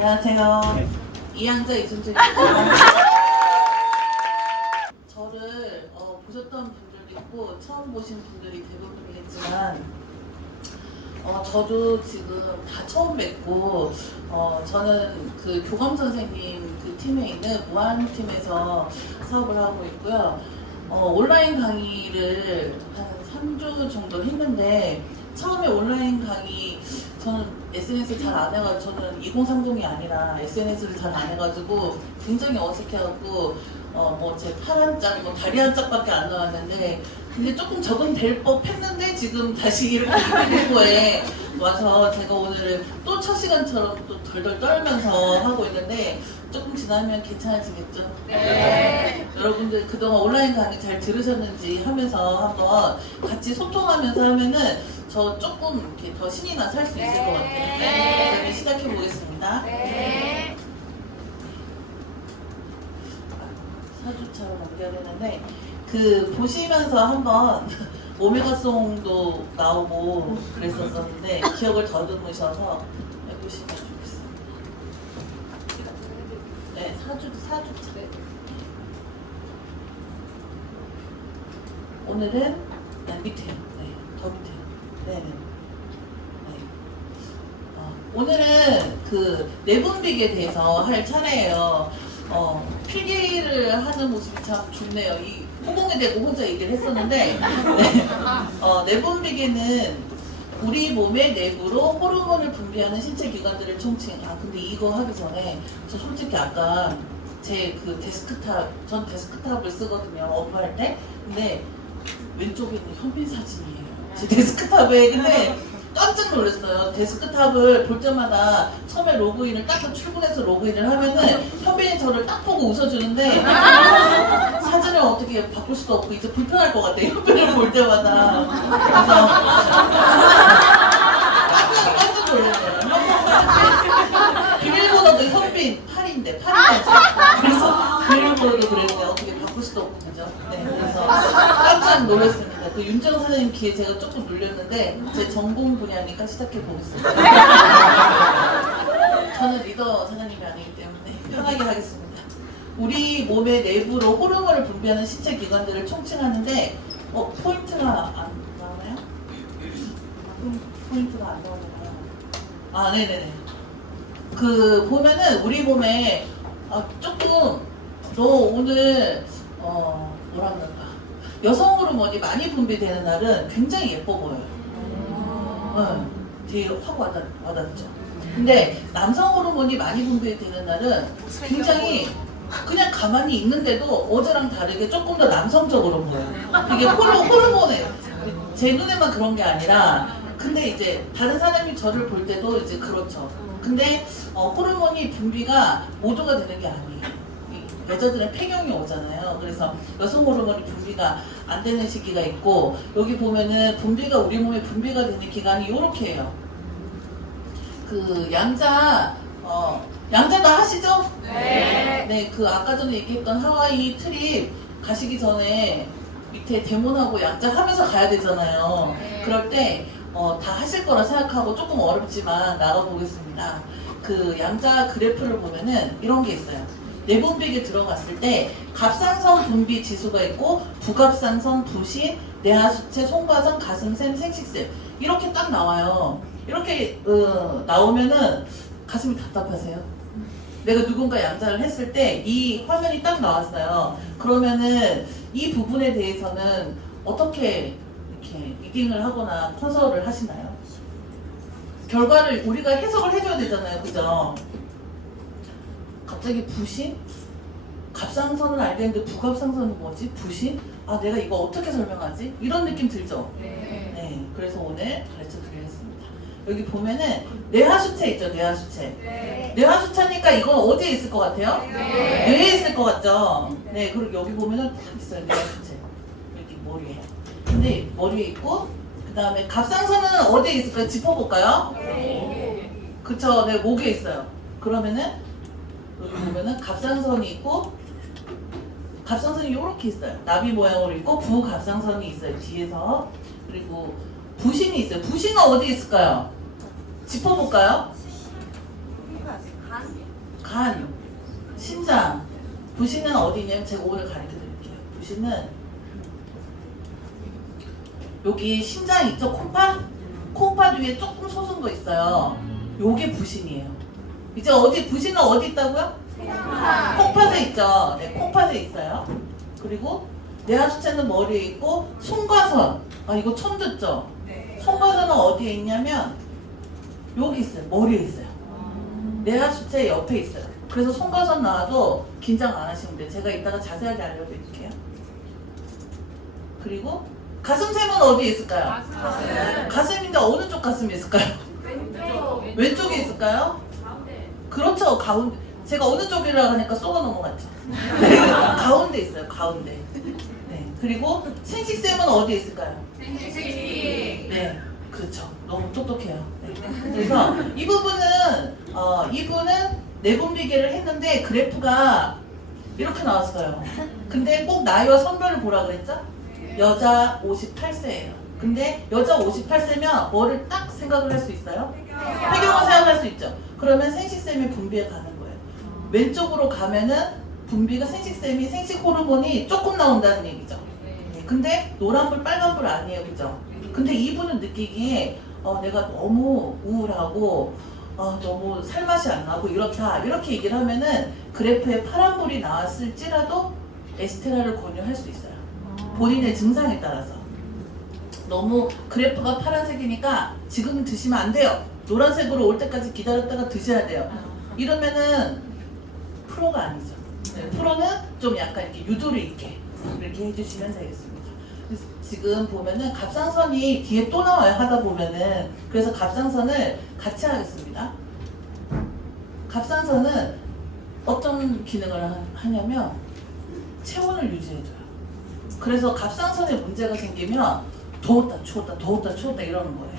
안녕하세요. 이양자 이순철입니다. 저를 보셨던 분들도 있고 처음 보신 분들이 대부분이겠지만 저도 지금 다 처음 뵙고 저는 그 교감 선생님 그 팀에 있는 무한팀에서 사업을 하고 있고요. 온라인 강의를 한 3주 정도 했는데 처음에 온라인 강의 저는 SNS 잘 안 해가지고 저는 2030이 아니라 SNS를 잘 안 해가지고 굉장히 어색해갖고 제 팔 한 짝, 다리 한 짝밖에 안 나왔는데 근데 조금 적응될 법 했는데 지금 다시 이렇게 200호에 와서 제가 오늘 또 첫 시간처럼 또 덜덜 떨면서 하고 있는데 조금 지나면 괜찮아지겠죠? 네. 여러분들 그동안 온라인 강의 잘 들으셨는지 하면서 한번 같이 소통하면서 하면은 저 조금 이렇게 더 신이 나서 할 수 있을 것 같아요. 네. 그러면 시작해 보겠습니다. 네. 4주차로 넘겨야 되는데 그 보시면서 한번 오메가송도 나오고 그랬었는데 기억을 더듬으셔서 해보시면 좋겠습니다. 네, 4주차. 오늘은 밑에요. 네, 더 밑에요. 네네. 네. 오늘은 그 내분비계에 대해서 할 차례예요. 필기를 하는 모습이 참 좋네요. 이 호봉에 대고 혼자 얘기를 했었는데, 네. 내분비계는 우리 몸의 내부로 호르몬을 분비하는 신체 기관들을 총칭. 근데 이거 하기 전에 저 솔직히 아까 제 그 데스크탑, 전 데스크탑을 쓰거든요. 업무할 때. 근데 왼쪽에 있는 현빈 사진이에요. 제 데스크탑에. 근데 깜짝 놀랐어요. 데스크탑을 볼 때마다 처음에 로그인을 딱 출근해서 로그인을 하면은 현빈이 저를 딱 보고 웃어주는데 사진을 어떻게 바꿀 수도 없고 이제 불편할 것 같아요. 현빈을 볼 때마다. 그래서 깜짝 놀랐어요. 비밀번호도 현빈 8인데 8인데 그래서 비밀번호도 그랬는데 어떻게 바꿀 수도 없고 그죠? 네, 그래서 깜짝 놀랐습니다. 그 윤정 사장님 귀에 제가 조금 눌렸는데 제 전공 분야니까 시작해 보겠습니다. 저는 리더 사장님이 아니기 때문에 편하게 하겠습니다. 우리 몸의 내부로 호르몬을 분비하는 신체 기관들을 총칭하는데 포인트가 안 나오나요? 포인트가 안 나오잖아요. 네네네. 그 보면은 우리 몸에 조금 너 오늘 뭐라 그럴까 여성 호르몬이 많이 분비되는 날은 굉장히 예뻐 보여요. 되게 확 와닿죠. 근데 남성 호르몬이 많이 분비되는 날은 굉장히 그냥 가만히 있는데도 어제랑 다르게 조금 더 남성적으로 보여요. 이게 호르몬에 제 눈에만 그런 게 아니라 근데 이제 다른 사람이 저를 볼 때도 이제 그렇죠. 근데 호르몬이 분비가 모두가 되는 게 아니에요. 여자들은 폐경이 오잖아요. 그래서 여성 호르몬이 분비가 안 되는 시기가 있고 여기 보면은 분비가 우리 몸에 분비가 되는 기간이 이렇게 해요. 그 양자도 하시죠? 네. 네, 그 아까 전에 얘기했던 하와이 트립 가시기 전에 밑에 데몬하고 양자 하면서 가야 되잖아요. 네. 그럴 때 다 하실 거라 생각하고 조금 어렵지만 나가보겠습니다. 그 양자 그래프를 보면은 이런 게 있어요. 내분비계 들어갔을 때 갑상선 분비 지수가 있고 부갑상선, 부신, 내하수체, 송과선, 가슴샘, 생식샘 이렇게 딱 나와요. 이렇게 나오면은 가슴이 답답하세요. 내가 누군가 양자를 했을 때 이 화면이 딱 나왔어요. 그러면은 이 부분에 대해서는 어떻게 이렇게 리딩을 하거나 컨설을 하시나요? 결과를 우리가 해석을 해줘야 되잖아요. 그죠? 갑자기 부신? 갑상선은 알겠는데 부갑상선은 뭐지? 부신? 내가 이거 어떻게 설명하지? 이런 느낌 들죠? 네. 그래서 오늘 가르쳐 드리겠습니다. 여기 보면은 뇌하수체 있죠? 뇌하수체. 네. 뇌하수체니까 이건 어디에 있을 것 같아요? 네. 뇌에 있을 것 같죠? 네. 그리고 여기 보면은 딱 있어요. 뇌하수체. 여기 머리에. 근데 머리에 있고 그 다음에 갑상선은 어디에 있을까요? 짚어볼까요? 그쵸? 네. 목에 있어요. 그러면은 여기 보면은 갑상선이 있고 갑상선이 이렇게 있어요. 나비 모양으로 있고 부갑상선이 있어요. 뒤에서. 그리고 부신이 있어요. 부신은 어디 있을까요? 짚어볼까요? 간, 신장, 부신은 어디냐면 제가 오늘 가르쳐 드릴게요. 부신은 여기 신장 있죠? 콩팥? 콩팥 위에 조금 솟은 거 있어요. 요게 부신이에요. 이제 어디 부신은 어디 있다고요? 콩팥에 있죠. 네, 콩팥에 있어요. 그리고 뇌하수체는 머리에 있고 송과선. 아 이거 처음 듣죠? 송과선은 어디에 있냐면 여기 있어요. 머리에 있어요. 뇌하수체 옆에 있어요. 그래서 송과선 나와도 긴장 안 하시면 돼요. 제가 이따가 자세하게 알려드릴게요. 그리고 가슴샘은 어디에 있을까요? 가슴인데 어느 쪽 가슴이 있을까요? 왼쪽에 있을까요? 그렇죠. 가운데. 제가 어느 쪽이라고 하니까 쏘가 넘어갔죠. 네, 가운데 있어요. 가운데. 네. 그리고 생식샘은 어디에 있을까요? 네. 그렇죠. 너무 똑똑해요. 네. 그래서 이 부분은 이분은 내분비계를 했는데 그래프가 이렇게 나왔어요. 근데 꼭 나이와 성별을 보라 그랬죠? 여자 58세예요. 근데 여자 58세면 뭐를 딱 생각을 할 수 있어요? 폐경을 생각할 수 있죠. 그러면 생식샘이 분비에 가는 거예요. 왼쪽으로 가면은 분비가 생식샘이 생식 호르몬이 조금 나온다는 얘기죠. 네, 근데 노란불 빨간불 아니에요, 그죠? 근데 이분은 느끼기에 내가 너무 우울하고 너무 살맛이 안 나고 이렇다 이렇게 얘기를 하면은 그래프에 파란불이 나왔을지라도 에스테라를 권유할 수 있어요. 본인의 증상에 따라서. 너무 그래프가 파란색이니까 지금 드시면 안 돼요. 노란색으로 올 때까지 기다렸다가 드셔야 돼요. 이러면은 프로가 아니죠. 네, 프로는 좀 약간 이렇게 유도리 있게 이렇게 해주시면 되겠습니다. 그래서 지금 보면은 갑상선이 뒤에 또 나와요. 하다 보면은. 그래서 갑상선을 같이 하겠습니다. 갑상선은 어떤 기능을 하냐면 체온을 유지해줘요. 그래서 갑상선에 문제가 생기면 더웠다 추웠다 더웠다 추웠다 이러는 거예요.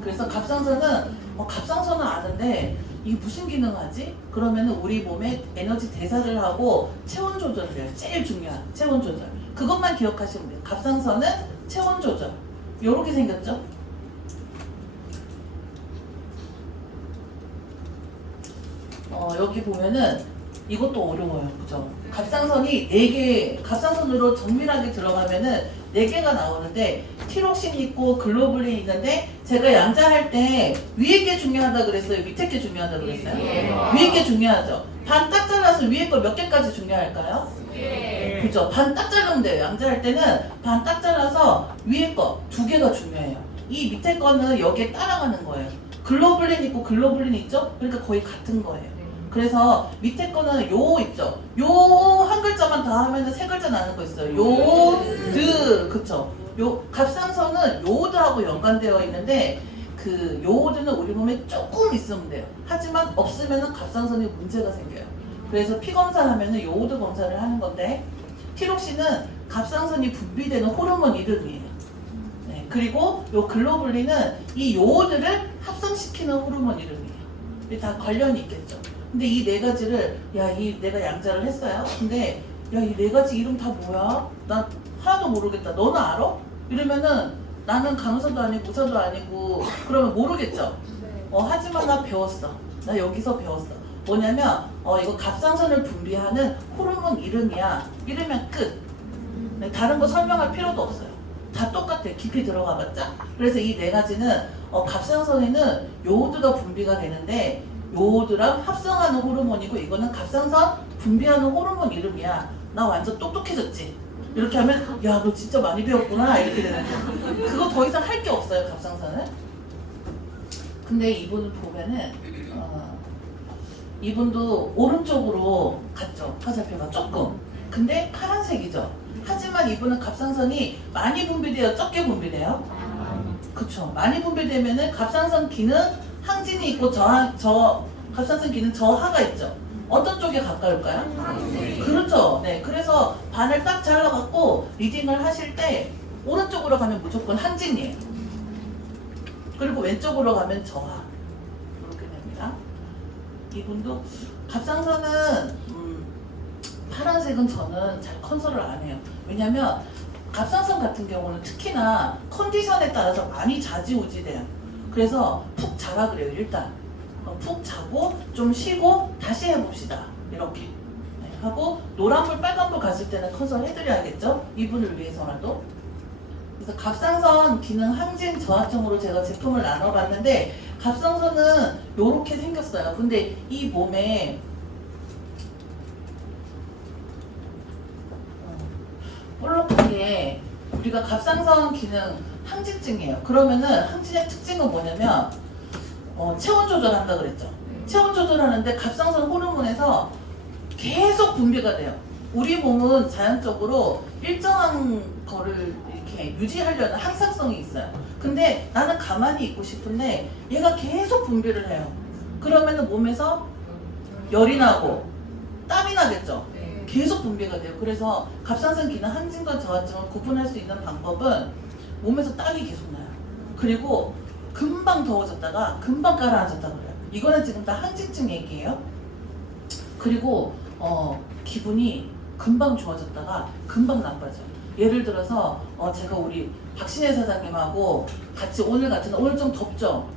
그래서 갑상선은 갑상선은 아는데 이게 무슨 기능을 하지? 그러면은 우리 몸에 에너지 대사를 하고 체온 조절을 해요. 제일 중요한 체온 조절. 그것만 기억하시면 돼요. 갑상선은 체온 조절. 요렇게 생겼죠? 여기 보면은 이것도 어려워요. 그죠? 갑상선이 4개, 갑상선으로 정밀하게 들어가면은 4개가 나오는데 티록신 있고 글로불린 있는데 제가 양자할 때 위에 게 중요하다 그랬어요? 밑에 게 중요하다 그랬어요? 위에 게 중요하죠. 반 딱 잘라서 위에 거 몇 개까지 중요할까요? 그죠? 반 딱 자르면 돼요. 양자할 때는 반 딱 잘라서 위에 거 2개가 중요해요. 이 밑에 거는 여기에 따라가는 거예요. 글로불린 있고 글로불린 있죠? 그러니까 거의 같은 거예요. 그래서 밑에 거는 요 있죠? 요 한 글자만 다 하면은 3글자 나는 거 있어요. 요드, 그쵸? 요 갑상선은 요오드하고 연관되어 있는데 그 요오드는 우리 몸에 조금 있으면 돼요. 하지만 없으면은 갑상선에 문제가 생겨요. 그래서 피 검사를 하면은 요오드 검사를 하는 건데 티록신은 갑상선이 분비되는 호르몬 이름이에요. 네, 그리고 요 글로불린은 이 요오드를 합성시키는 호르몬 이름이에요. 이게 다 관련이 있겠죠. 근데 이 4가지를 내가 양자를 했어요. 근데 이 4가지 이름 다 뭐야? 나 하나도 모르겠다. 너는 알아? 이러면은 나는 간호사도 아니고 의사도 아니고 그러면 모르겠죠. 하지만 나 배웠어. 나 여기서 배웠어. 뭐냐면 이거 갑상선을 분비하는 호르몬 이름이야. 이러면 끝. 네, 다른 거 설명할 필요도 없어요. 다 똑같아. 깊이 들어가봤자. 그래서 이 4가지는 갑상선에는 요오드가 분비가 되는데 요오드랑 합성하는 호르몬이고 이거는 갑상선 분비하는 호르몬 이름이야. 나 완전 똑똑해졌지? 이렇게 하면 야 너 진짜 많이 배웠구나 이렇게 되는 거야. 그거 더 이상 할 게 없어요. 갑상선은. 근데 이분을 보면은 이분도 오른쪽으로 갔죠. 화살표가 조금. 근데 파란색이죠. 하지만 이분은 갑상선이 많이 분비돼요? 적게 분비돼요? 그쵸. 많이 분비되면은 갑상선 기능 항진이 있고 갑상선 기능 저하가 있죠. 어떤 쪽에 가까울까요? 그렇죠. 네. 그래서 반을 딱 잘라갖고 리딩을 하실 때 오른쪽으로 가면 무조건 항진이에요. 그리고 왼쪽으로 가면 저하. 이렇게 됩니다. 이분도 갑상선은 파란색은 저는 잘 컨설을 안 해요. 왜냐면 갑상선 같은 경우는 특히나 컨디션에 따라서 많이 좌지우지돼요. 그래서 푹 자라 그래요. 일단 푹 자고 좀 쉬고 다시 해봅시다. 이렇게 네, 하고 노란불 빨간불 갔을 때는 컨설 해드려야겠죠? 이분을 위해서라도. 그래서 갑상선 기능 항진 저하증으로 제가 제품을 나눠봤는데 갑상선은 이렇게 생겼어요. 근데 이 몸에 볼록하게 우리가 갑상선 기능 항진증이에요. 그러면은 항진의 특징은 뭐냐면 체온 조절한다 그랬죠. 체온 조절하는데 갑상선 호르몬에서 계속 분비가 돼요. 우리 몸은 자연적으로 일정한 거를 이렇게 유지하려는 항상성이 있어요. 근데 나는 가만히 있고 싶은데 얘가 계속 분비를 해요. 그러면은 몸에서 열이 나고 땀이 나겠죠. 계속 분비가 돼요. 그래서 갑상선 기능 항진과 저하증을 구분할 수 있는 방법은 몸에서 땀이 계속 나요. 그리고 금방 더워졌다가 금방 가라앉았다 그래요. 이거는 지금 다 항진증 얘기예요. 그리고 기분이 금방 좋아졌다가 금방 나빠져요. 예를 들어서 제가 우리 박신혜 사장님하고 같이 오늘 좀 덥죠?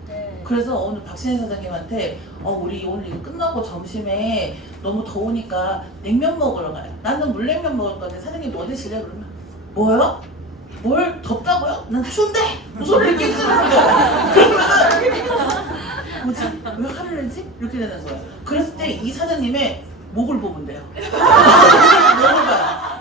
그래서 오늘 박신혜 사장님한테 우리 오늘 이거 끝나고 점심에 너무 더우니까 냉면 먹으러 가요. 나는 물냉면 먹을 건데 사장님 뭐 드실래? 그러면 뭐요? 뭘 덥다고요? 난 추운데! 무슨 이렇게 쓰는 거야. 그러면은 뭐지? 왜 화를 내지? 이렇게 되는 거예요. 그랬을 때 이 사장님의 목을 보면 돼요.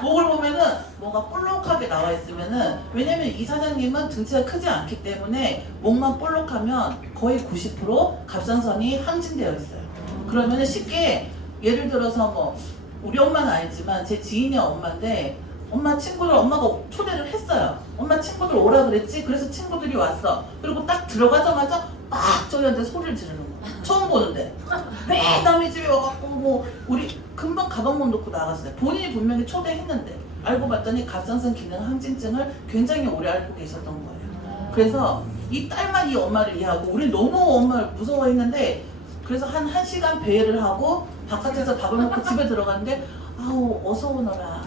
목을 보면은 뭐가 볼록하게 나와 있으면은, 왜냐면 이 사장님은 등치가 크지 않기 때문에 목만 볼록하면 거의 90% 갑상선이 항진되어 있어요. 그러면은 쉽게 예를 들어서 뭐 우리 엄마는 아니지만 제 지인의 엄마인데 엄마 친구들 엄마가 초대를 했어요. 엄마 친구들 오라 그랬지. 그래서 친구들이 왔어. 그리고 딱 들어가자마자 막 저희한테 소리를 지르는 거야. 처음 보는데 왜 남의 집에 와갖고 뭐 우리 금방 가방만 놓고 나갔어요. 본인이 분명히 초대했는데 알고 봤더니 갑상선 기능 항진증을 굉장히 오래 앓고 계셨던 거예요. 그래서 이 딸만 이 엄마를 이해하고 우리 너무 엄마를 무서워했는데 그래서 한 1시간 배회를 하고 바깥에서 밥을 먹고 집에 들어갔는데 아우 어서 오너라.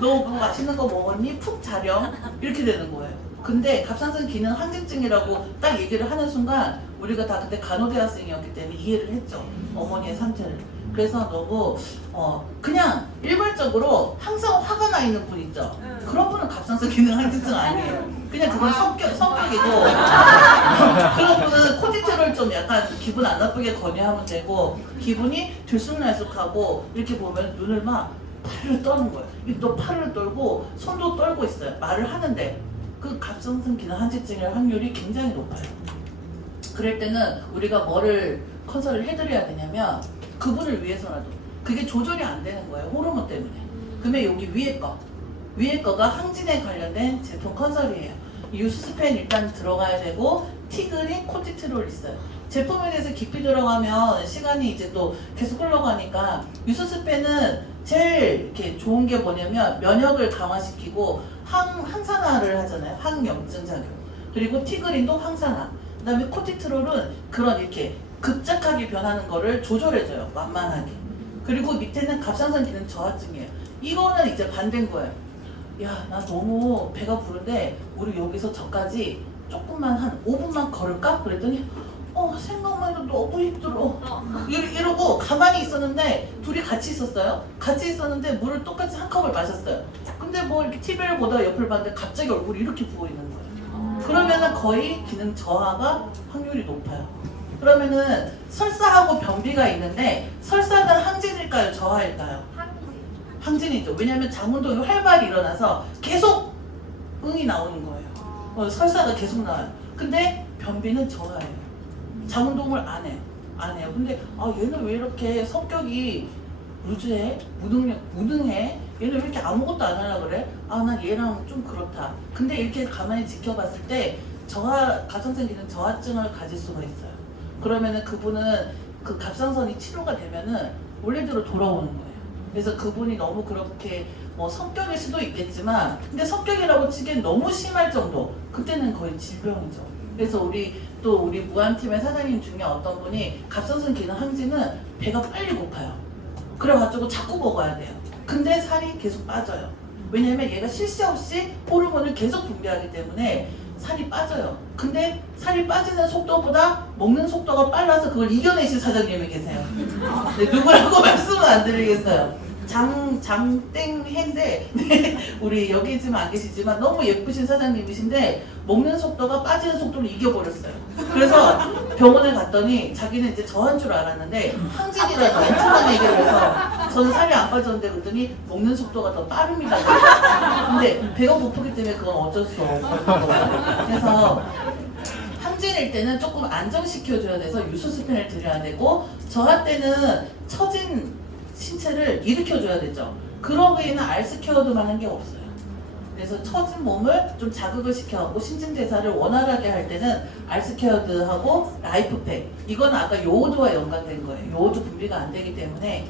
너 뭐 맛있는 거 먹었니? 푹 자렴. 이렇게 되는 거예요. 근데 갑상선 기능 항진증이라고 딱 얘기를 하는 순간 우리가 다 그때 간호대학생이었기 때문에 이해를 했죠. 어머니의 상태를. 그래서 너무 그냥 일괄적으로 항상 화가 나 있는 분 있죠. 그런 분은 갑상선 기능 항진증 아니에요. 그냥 그건 성격이고 그런 분은 코티트롤 좀 약간 기분 안 나쁘게 권유하면 되고 기분이 들쑥날쑥하고 이렇게 보면 눈을 막 파르르 떠는 거예요. 입도 파르르 떨고 손도 떨고 있어요. 말을 하는데 그 갑상선 기능 항진증의 확률이 굉장히 높아요. 그럴 때는 우리가 뭐를 컨설을 해드려야 되냐면 그분을 위해서라도 그게 조절이 안 되는 거예요. 호르몬 때문에. 그러면 여기 위에 거가 항진에 관련된 제품 컨설이에요. 유스펜 일단 들어가야 되고 티그린, 코티트롤 있어요. 제품에 대해서 깊이 들어가면 시간이 이제 또 계속 흘러가니까 유스펜은 제일 이렇게 좋은 게 뭐냐면 면역을 강화시키고 항산화를 하잖아요. 항염증 작용. 그리고 티그린도 항산화. 그다음에 코티트롤은 그런 이렇게 급작하게 변하는 거를 조절해줘요. 완만하게. 그리고 밑에는 갑상선 기능 저하증이에요. 이거는 이제 반대인 거예요. 야, 나 너무 배가 부른데 우리 여기서 저까지 조금만 한 5분만 걸을까? 그랬더니 생각만 해도 너무 힘들어. 이러고 가만히 있었는데 둘이 같이 있었어요. 같이 있었는데 물을 똑같이 한 컵을 마셨어요. 근데 뭐 이렇게 TV를 보다가 옆을 봤는데 갑자기 얼굴이 이렇게 부어 있는 거예요. 그러면은 거의 기능 저하가 확률이 높아요. 그러면은 설사하고 변비가 있는데 설사는 항진일까요? 저하일까요? 항진이죠. 왜냐하면 장운동이 활발히 일어나서 계속 응이 나오는 거예요. 설사가 계속 나와요. 근데 변비는 저하예요. 장운동을 안 해요. 근데 얘는 왜 이렇게 성격이 루즈해? 무능해? 얘는 왜 이렇게 아무것도 안 하려고 그래? 난 얘랑 좀 그렇다. 근데 이렇게 가만히 지켜봤을 때 갑상선 기능 저하증을 가질 수가 있어요. 그러면은 그분은 그 갑상선이 치료가 되면은 원래대로 돌아오는 거예요. 그래서 그분이 너무 그렇게 뭐 성격일 수도 있겠지만 근데 성격이라고 치기엔 너무 심할 정도 그때는 거의 질병이죠. 그래서 우리 무한팀의 사장님 중에 어떤 분이 갑상선 기능 항진은 배가 빨리 고파요. 그래가지고 자꾸 먹어야 돼요. 근데 살이 계속 빠져요. 왜냐면 얘가 쉴 새 없이 호르몬을 계속 분비하기 때문에 살이 빠져요. 근데 살이 빠지는 속도보다 먹는 속도가 빨라서 그걸 이겨내신 사장님이 계세요. 네, 누구라고 말씀은 안 드리겠어요. 장땡해인데 네, 우리 여기 지금 안 계시지만 너무 예쁘신 사장님이신데 먹는 속도가 빠지는 속도를 이겨버렸어요. 그래서 병원에 갔더니 자기는 이제 저한 줄 알았는데 항진이라고 엄청난 얘기를 해서 저는 살이 안 빠졌는데 그랬더니 먹는 속도가 더 빠릅니다. 근데 배가 고프기 때문에 그건 어쩔 수 없거든요. 그래서 항진일 때는 조금 안정시켜줘야 돼서 유소스펜을 드려야 되고 저할 때는 처진 신체를 일으켜줘야 되죠. 그러기에는 알스케어드만 한 게 없어요. 그래서 처진 몸을 좀 자극을 시켜갖고 신진대사를 원활하게 할 때는 알스케어드하고 라이프팩, 이건 아까 요오드와 연관된 거예요. 요오드 분비가 안 되기 때문에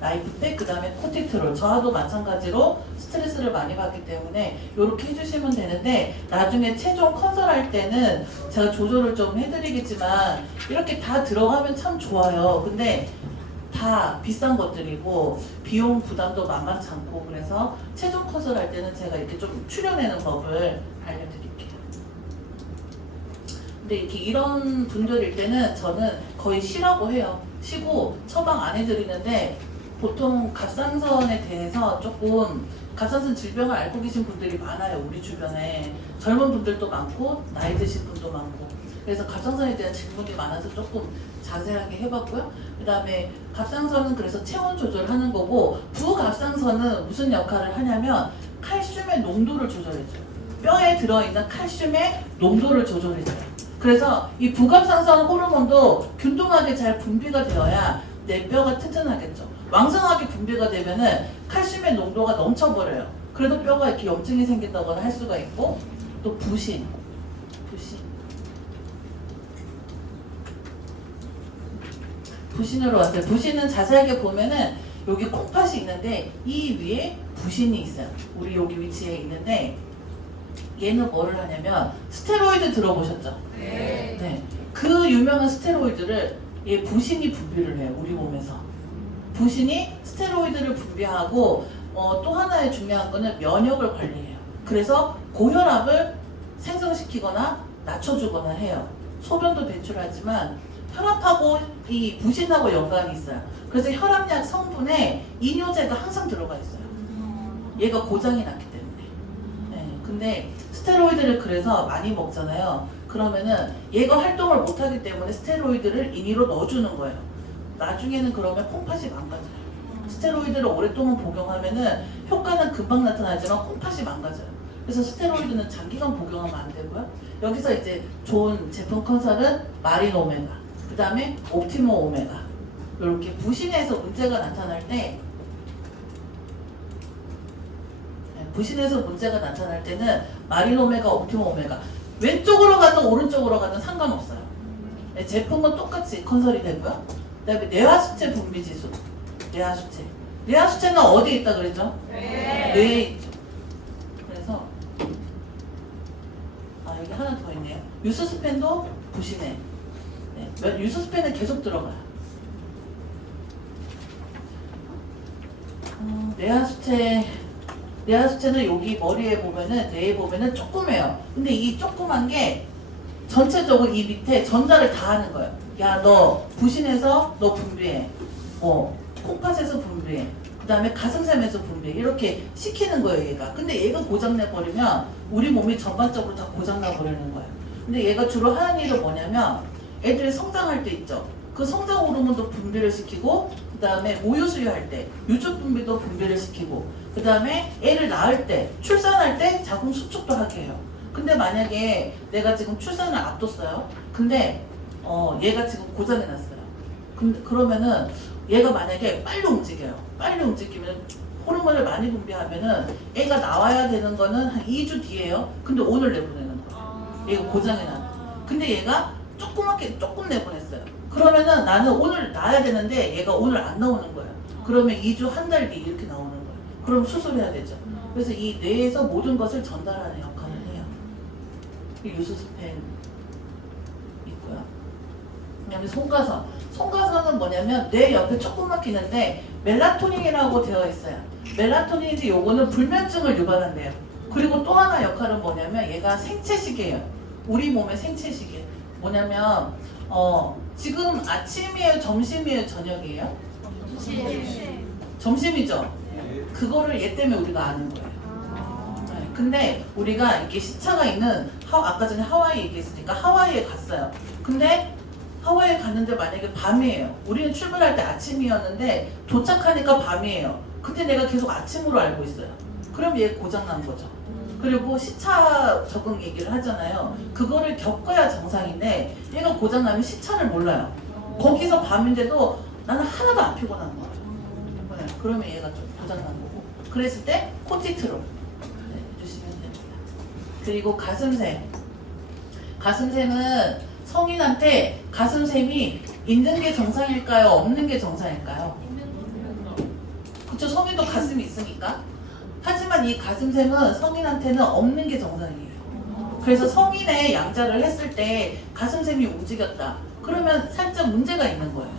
라이프팩, 그 다음에 코티트롤, 저하도 마찬가지로 스트레스를 많이 받기 때문에 이렇게 해주시면 되는데 나중에 최종 컨설할 때는 제가 조절을 좀 해드리겠지만 이렇게 다 들어가면 참 좋아요. 근데 다 비싼 것들이고 비용 부담도 만만치 않고 그래서 최종 컷을 할 때는 제가 이렇게 좀 추려내는 법을 알려드릴게요. 근데 이렇게 이런 분들일 때는 저는 거의 쉬라고 해요. 쉬고 처방 안 해드리는데 보통 갑상선에 대해서 조금 갑상선 질병을 앓고 계신 분들이 많아요. 우리 주변에 젊은 분들도 많고 나이 드신 분도 많고 그래서 갑상선에 대한 질문이 많아서 조금 자세하게 해봤고요. 그 다음에 갑상선은 그래서 체온 조절하는 거고 부갑상선은 무슨 역할을 하냐면 칼슘의 농도를 조절해줘요. 뼈에 들어있는 칼슘의 농도를 조절해줘요. 그래서 이 부갑상선 호르몬도 균등하게 잘 분비가 되어야 내 뼈가 튼튼하겠죠. 왕성하게 분비가 되면은 칼슘의 농도가 넘쳐버려요. 그래도 뼈가 이렇게 염증이 생긴다거나 할 수가 있고 또 부신 부신으로 왔어요. 부신은 자세하게 보면은 여기 콩팥이 있는데 이 위에 부신이 있어요. 우리 여기 위치에 있는데 얘는 뭐를 하냐면 스테로이드 들어보셨죠? 네. 그 유명한 스테로이드를 얘 부신이 분비를 해요. 우리 몸에서. 부신이 스테로이드를 분비하고 또 하나의 중요한 거는 면역을 관리해요. 그래서 고혈압을 생성시키거나 낮춰주거나 해요. 소변도 배출하지만 혈압하고 이 부신하고 연관이 있어요. 그래서 혈압약 성분에 이뇨제가 항상 들어가 있어요. 얘가 고장이 났기 때문에. 네, 근데 스테로이드를 그래서 많이 먹잖아요. 그러면은 얘가 활동을 못하기 때문에 스테로이드를 인위로 넣어주는 거예요. 나중에는 그러면 콩팥이 망가져요. 스테로이드를 오랫동안 복용하면은 효과는 금방 나타나지만 콩팥이 망가져요. 그래서 스테로이드는 장기간 복용하면 안 되고요. 여기서 이제 좋은 제품 컨설은 마린 오메가, 그 다음에 옵티모 오메가. 이렇게 부신에서 문제가 나타날 때, 부신에서 문제가 나타날 때는 마린 오메가, 옵티모 오메가. 왼쪽으로 가든 오른쪽으로 가든 상관없어요. 네, 제품은 똑같이 컨설이 되고요. 그 다음에 뇌하수체 분비지수. 뇌하수체. 뇌하수체는 어디에 있다 그랬죠? 뇌에 있죠. 그래서 여기 하나 더 있네요. 유스스펜도 부신에. 네, 유스스펜은 계속 들어가요. 뇌하수체는 여기 머리에 보면은, 뇌에 보면은 조그매요. 근데 이 조그만 게 전체적으로 이 밑에 전달을 다 하는 거예요. 야, 너 부신에서 너 분비해. 콩팥에서 분비해. 그 다음에 가슴샘에서 분비해. 이렇게 시키는 거예요, 얘가. 근데 얘가 고장내버리면 우리 몸이 전반적으로 다 고장나버리는 거예요. 근데 얘가 주로 하는 일은 뭐냐면 애들이 성장할 때 있죠. 그 성장 호르몬도 분비를 시키고 그 다음에 모유 수유할 때 유족 분비도 분비를 시키고 그 다음에 애를 낳을 때 출산할 때 자궁 수축도 하게 해요. 근데 만약에 내가 지금 출산을 앞뒀어요. 근데 얘가 지금 고장이 났어요. 근데 그러면은 얘가 만약에 빨리 움직여요. 빨리 움직이면 호르몬을 많이 분비하면은 애가 나와야 되는 거는 한 2주 뒤에요. 근데 오늘 내보내는 거예요. 얘가 고장이 나는. 근데 얘가 조금 내보냈어요. 그러면은 나는 오늘 낳아야 되는데 얘가 오늘 안 나오는 거예요. 그러면 2주, 한 달 뒤 이렇게 나오는 거예요. 그럼 수술해야 되죠. 그래서 이 뇌에서 모든 것을 전달하는 역할을 해요. 유스스펜 있고요. 그다음에 송가선. 송가선은 뭐냐면 뇌 옆에 조금 막히는데 멜라토닌이라고 되어 있어요. 멜라토닌인데 요거는 불면증을 유발한대요. 그리고 또 하나 역할은 뭐냐면 얘가 생체식이에요. 우리 몸의 생체식이에요. 뭐냐면 지금 아침이에요, 점심이에요, 저녁이에요? 점심이죠. 그거를 얘 때문에 우리가 아는 거예요. 네, 근데 우리가 이게 시차가 있는 아까 전에 하와이 얘기했으니까 하와이에 갔어요. 근데 하와이에 갔는데 만약에 밤이에요. 우리는 출발할 때 아침이었는데 도착하니까 밤이에요. 근데 내가 계속 아침으로 알고 있어요. 그럼 얘 고장난 거죠. 그리고 시차 적응 얘기를 하잖아요. 그거를 겪어야 정상인데 얘가 고장나면 시차를 몰라요. 거기서 밤인데도 나는 하나도 안 피곤한 거예요. 네, 그러면 얘가 좀 고장난 거고. 그랬을 때 코티트롤 해주시면 됩니다. 그리고 가슴샘. 가슴샘은 성인한테 가슴샘이 있는 게 정상일까요? 없는 게 정상일까요? 그쵸, 성인도 가슴이 있으니까. 하지만 이 가슴샘은 성인한테는 없는 게 정상이에요. 그래서 성인의 양자를 했을 때 가슴샘이 움직였다. 그러면 살짝 문제가 있는 거예요.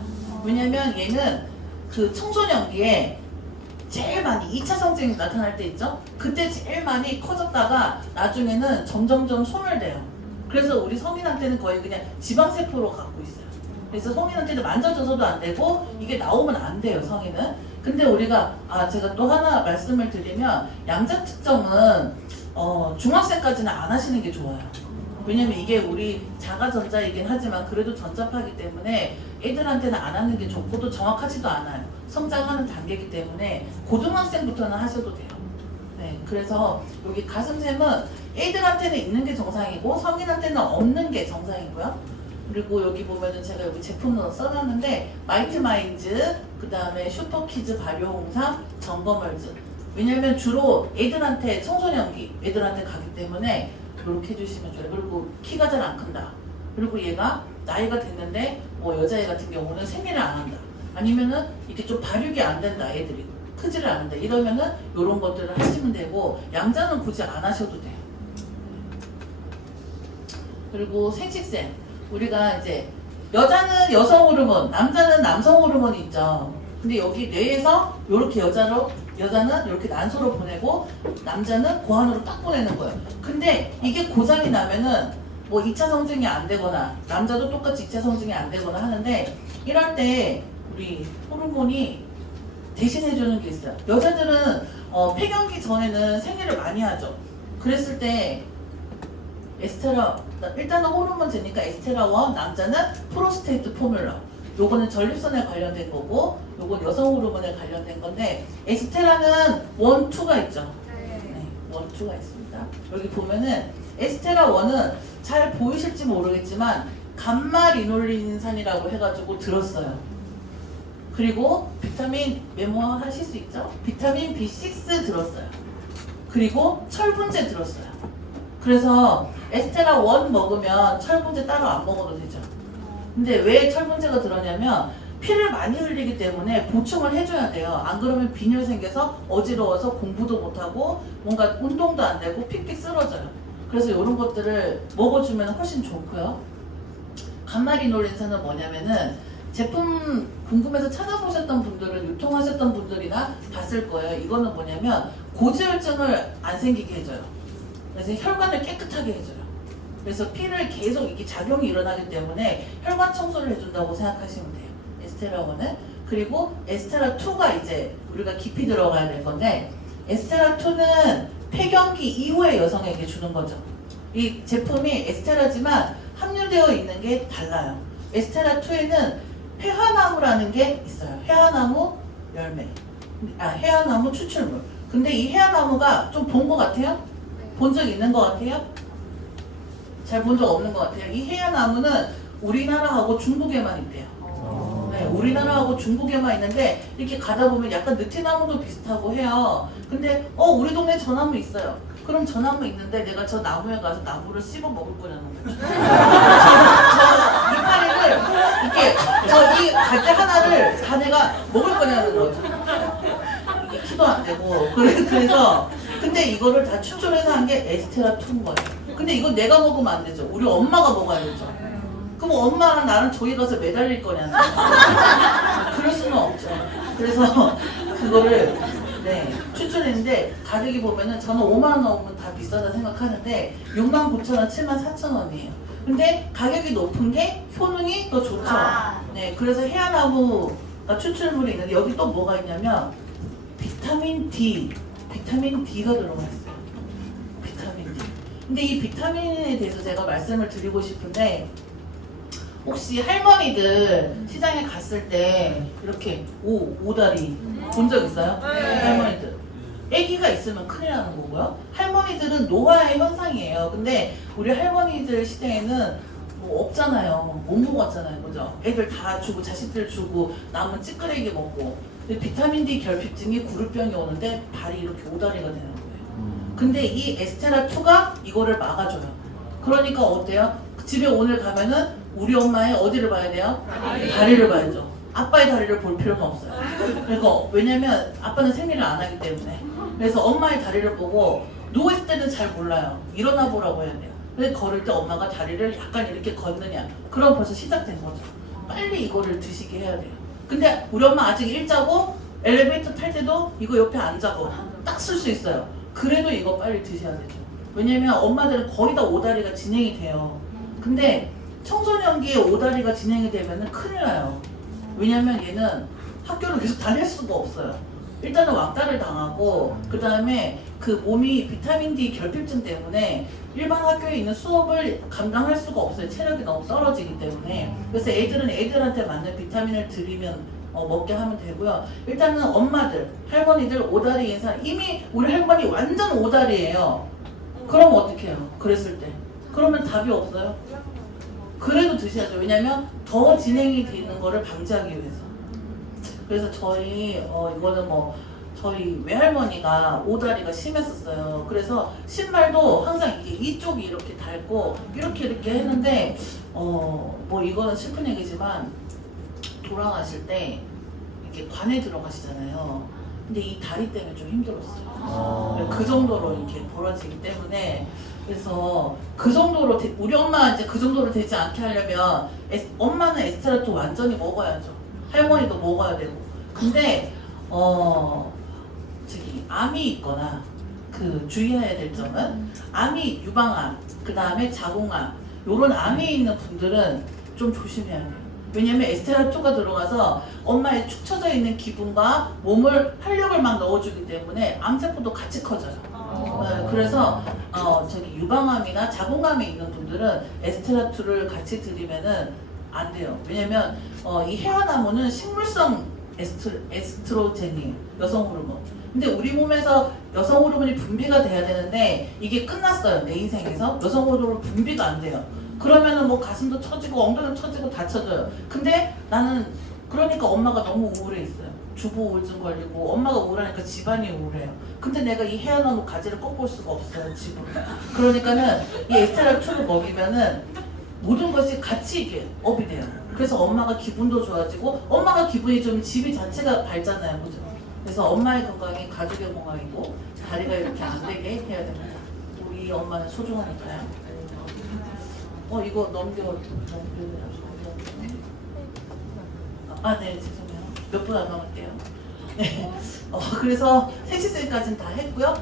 왜냐면 얘는 그 청소년기에 제일 많이 2차 성징이 나타날 때 있죠? 그때 제일 많이 커졌다가 나중에는 점점점 손을 대요. 그래서 우리 성인한테는 거의 그냥 지방세포로 갖고 있어요. 그래서 성인한테는 만져줘서도 안 되고 이게 나오면 안 돼요, 성인은. 근데 우리가 제가 또 하나 말씀을 드리면 양자 측정은 중학생까지는 안 하시는 게 좋아요. 왜냐면 이게 우리 자가전자이긴 하지만 그래도 전자파이기 때문에 애들한테는 안 하는 게 좋고 또 정확하지도 않아요. 성장하는 단계이기 때문에 고등학생부터는 하셔도 돼요. 네, 그래서 여기 가슴샘은 애들한테는 있는 게 정상이고 성인한테는 없는 게 정상이고요. 그리고 여기 보면은 제가 여기 제품으로 써놨는데 마이트마인즈, 그 다음에 슈퍼키즈 발효홍삼, 점검월즈. 왜냐면 주로 애들한테 청소년기 애들한테 가기 때문에 이렇게 해주시면 좋아요. 그리고 키가 잘 안 큰다. 그리고 얘가 나이가 됐는데 뭐 여자애 같은 경우는 생리를 안 한다. 아니면은 이렇게 좀 발육이 안 된다. 애들이 크지를 않는다. 이러면은 이런 것들을 하시면 되고 양자는 굳이 안 하셔도 돼요. 그리고 생식샘. 우리가 이제 여자는 여성 호르몬, 남자는 남성 호르몬이 있죠. 근데 여기 뇌에서 이렇게 여자는 이렇게 난소로 보내고 남자는 고환으로 딱 보내는 거예요. 근데 이게 고장이 나면은 뭐 2차 성징이 안 되거나 남자도 똑같이 2차 성징이 안 되거나 하는데 이럴 때 우리 호르몬이 대신해주는 게 있어요. 여자들은 폐경기 전에는 생리를 많이 하죠. 그랬을 때 일단은 호르몬제니까 에스테라원, 남자는 프로스테이트 포뮬러. 요거는 전립선에 관련된 거고 요건 여성 호르몬에 관련된 건데 에스테라는 1, 2가 있죠. 네, 1, 2가 있습니다. 여기 보면은 에스테라 1은 잘 보이실지 모르겠지만 감마리놀린산이라고 해가지고 들었어요. 그리고 비타민 메모하실 수 있죠? 비타민 B6 들었어요. 그리고 철분제 들었어요. 그래서 에스테라 1 먹으면 철분제 따로 안 먹어도 되죠. 근데 왜 철분제가 들어냐면 피를 많이 흘리기 때문에 보충을 해줘야 돼요. 안 그러면 빈혈 생겨서 어지러워서 공부도 못하고 뭔가 운동도 안 되고 픽픽 쓰러져요. 그래서 이런 것들을 먹어주면 훨씬 좋고요. 감마리놀린산은 뭐냐면은 제품 궁금해서 찾아보셨던 분들은 유통하셨던 분들이나 봤을 거예요. 이거는 뭐냐면 고지혈증을 안 생기게 해줘요. 그래서 혈관을 깨끗하게 해줘요. 그래서 피를 계속 이게 작용이 일어나기 때문에 혈관 청소를 해준다고 생각하시면 돼요. 에스테라1은. 그리고 에스테라2가 이제 우리가 깊이 들어가야 될 건데 에스테라2는 폐경기 이후의 여성에게 주는 거죠. 이 제품이 에스테라지만 함유되어 있는 게 달라요. 에스테라2에는 회화나무라는 게 있어요. 회화나무 열매. 회화나무 추출물. 근데 이 회화나무가 좀 본 것 같아요? 본 적 있는 것 같아요? 잘 본 적 없는 것 같아요. 이 회화나무는 우리나라하고 중국에만 있대요. 네, 우리나라하고 중국에만 있는데 이렇게 가다 보면 약간 느티나무도 비슷하고 해요. 근데 우리 동네 저 나무 있어요. 그럼 저 나무 있는데 내가 저 나무에 가서 나무를 씹어 먹을 거냐는 거죠. 저 이파리를 이렇게 저 이 가지 하나를 다 내가 먹을 거냐는 거죠. 이게 키도 안 되고 그래서 근데 이거를 다 추출해서 한 게 에스테라2인 거예요. 근데 이건 내가 먹으면 안 되죠. 우리 엄마가 먹어야 되죠. 그럼 엄마랑 나랑 저기 가서 매달릴 거냐는. 그럴 수는 없죠. 그래서 그거를 네, 추천했는데 가격이 보면은 저는 5만 원 넘으면 다 비싸다 생각하는데 6만 9천 원, 7만 4천 원이에요. 근데 가격이 높은 게 효능이 더 좋죠. 네, 그래서 해안나무가 추출물이 있는데 여기 또 뭐가 있냐면 비타민 D가 들어가 있어요. 비타민 D. 근데 이 비타민에 대해서 제가 말씀을 드리고 싶은데 혹시 할머니들 시장에 갔을 때 이렇게 오다리 본 적 있어요? 할머니들. 아기가 있으면 큰일 나는 거고요. 할머니들은 노화의 현상이에요. 근데 우리 할머니들 시대에는 뭐 없잖아요. 못 먹었잖아요. 그죠? 애들 다 주고 자식들 주고 남은 찌끄레기 먹고. 근데 비타민 D 결핍증이 구루병이 오는데 발이 이렇게 오다리가 되는 거예요. 근데 이 에스테라2가 이거를 막아줘요. 그러니까 어때요? 집에 오늘 가면은 우리 엄마의 어디를 봐야 돼요? 다리를 봐야죠. 아빠의 다리를 볼 필요는 없어요. 그러니까 왜냐면 아빠는 생리를 안 하기 때문에. 그래서 엄마의 다리를 보고 누워있을 때는 잘 몰라요. 일어나 보라고 해야 돼요. 근데 걸을 때 엄마가 다리를 약간 이렇게 걷느냐. 그럼 벌써 시작된 거죠. 빨리 이거를 드시게 해야 돼요. 근데 우리 엄마 아직 일자고 엘리베이터 탈 때도 이거 옆에 안 자고 딱 쓸 수 있어요. 그래도 이거 빨리 드셔야 되죠. 왜냐면 엄마들은 거의 다 오다리가 진행이 돼요. 근데 청소년기에 오다리가 진행이 되면은 큰일 나요. 왜냐면 얘는 학교를 계속 다닐 수가 없어요. 일단은 왕따를 당하고 그 다음에 그 몸이 비타민 D 결핍증 때문에 일반 학교에 있는 수업을 감당할 수가 없어요. 체력이 너무 떨어지기 때문에. 그래서 애들은 애들한테 맞는 비타민을 드리면 먹게 하면 되고요. 일단은 엄마들, 할머니들 오다리인 사람 이미 우리 할머니 완전 오다리예요. 그럼 어떻게 해요? 그랬을 때. 그러면 답이 없어요. 그래도 드셔야죠. 왜냐면 더 진행이 되는 거를 방지하기 위해서. 그래서 저희 이거는 뭐 저희 외할머니가 오다리가 심했었어요. 그래서 신발도 항상 이쪽이 이렇게 닳고 이렇게 했는데 뭐 이거는 슬픈 얘기지만 돌아가실 때 이렇게 관에 들어가시잖아요. 근데 이 다리 때문에 좀 힘들었어요. 그 정도로 이렇게 벌어지기 때문에. 그래서 그 정도로 우리 엄마 이제 그 정도로 되지 않게 하려면 엄마는 에스테라2 완전히 먹어야죠. 할머니도 먹어야 되고. 근데 저기 암이 있거나 그 주의해야 될 점은 암이 유방암, 그 다음에 자궁암 요런 암이 있는 분들은 좀 조심해야 돼요. 왜냐면 에스테라2가 들어가서 엄마의 축 처져 있는 기분과 몸을 활력을 막 넣어주기 때문에 암세포도 같이 커져요. 네, 그래서 저기 유방암이나 자궁암이 있는 분들은 에스테라2를 같이 드리면은 안 돼요. 왜냐면 이 해안나무는 식물성 에스트로겐이에요. 여성 호르몬. 근데 우리 몸에서 여성 호르몬이 분비가 돼야 되는데 이게 끝났어요. 내 인생에서 여성 호르몬 분비가 안 돼요. 그러면은 뭐 가슴도 처지고 엉덩이도 처지고 다 처져요. 근데 나는 그러니까 엄마가 너무 우울해 있어요. 주부 우울증 걸리고 엄마가 우울하니까 집안이 우울해요. 근데 내가 이 해안나무 가지를 꺾을 수가 없어요. 집으로. 그러니까는 이 에스테라2를 먹이면은 모든 것이 같이 이게 업이 돼요. 그래서 엄마가 기분도 좋아지고 엄마가 기분이 좀 집이 자체가 밝잖아요. 그죠? 그래서 엄마의 건강이 가족의 건강이고 다리가 이렇게 안 되게 해야 됩니다. 우리 엄마는 소중하니까요. 이거 넘겨. 아, 네, 죄송해요. 몇 분 안 남았대요. 네. 그래서 세시세까지는 다 했고요.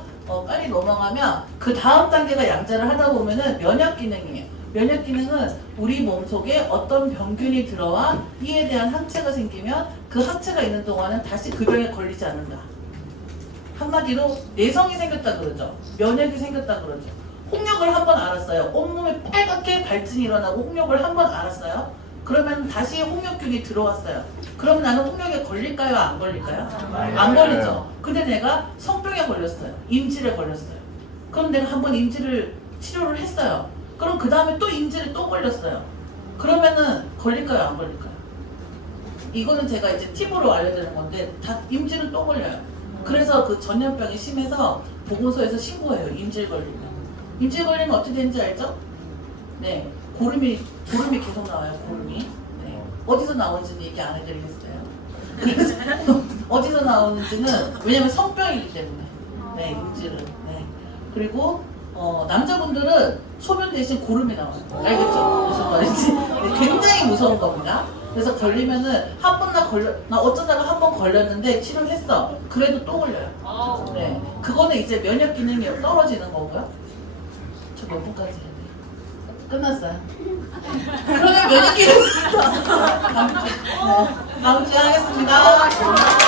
빨리 넘어가면 그 다음 단계가 양자를 하다 보면은 면역 기능이에요. 면역 기능은 우리 몸속에 어떤 병균이 들어와 이에 대한 항체가 생기면 그 항체가 있는 동안은 다시 그 병에 걸리지 않는다. 한마디로 내성이 생겼다 그러죠. 면역이 생겼다 그러죠. 홍역을 한번 알았어요. 온몸에 빨갛게 발진이 일어나고 홍역을 한번 알았어요. 그러면 다시 홍역균이 들어왔어요. 그럼 나는 홍역에 걸릴까요? 안 걸릴까요? 안 걸리죠. 근데 내가 성병에 걸렸어요. 임질에 걸렸어요. 그럼 내가 한번 임질을 치료를 했어요. 그럼 그 다음에 또 임질에 또 걸렸어요. 그러면은 걸릴까요? 안 걸릴까요? 이거는 제가 이제 팁으로 알려드리는 건데 다 임질은 또 걸려요. 그래서 그 전염병이 심해서 보건소에서 신고해요. 임질 걸리면. 임질 걸리면 어떻게 되는지 알죠? 네, 고름이 계속 나와요. 고름이. 네. 어디서 나오는지는 얘기 안 해드리겠어요. 그래서 어디서 나오는지는 왜냐면 성병이기 때문에. 네, 임질은. 네. 그리고 남자분들은 소변 대신 고름이 나와요. 알겠죠? 무슨 말인지 굉장히 무서운 겁니다. 그래서 걸리면은 나 어쩌다가 한 번 걸렸는데 치료를 했어. 그래도 또 걸려요. 네, 그거는 이제 면역 기능이 떨어지는 거고요. 저 몇 분까지 해야 돼요? 끝났어요. 그러면 면역 기능 다음 주에 하겠습니다.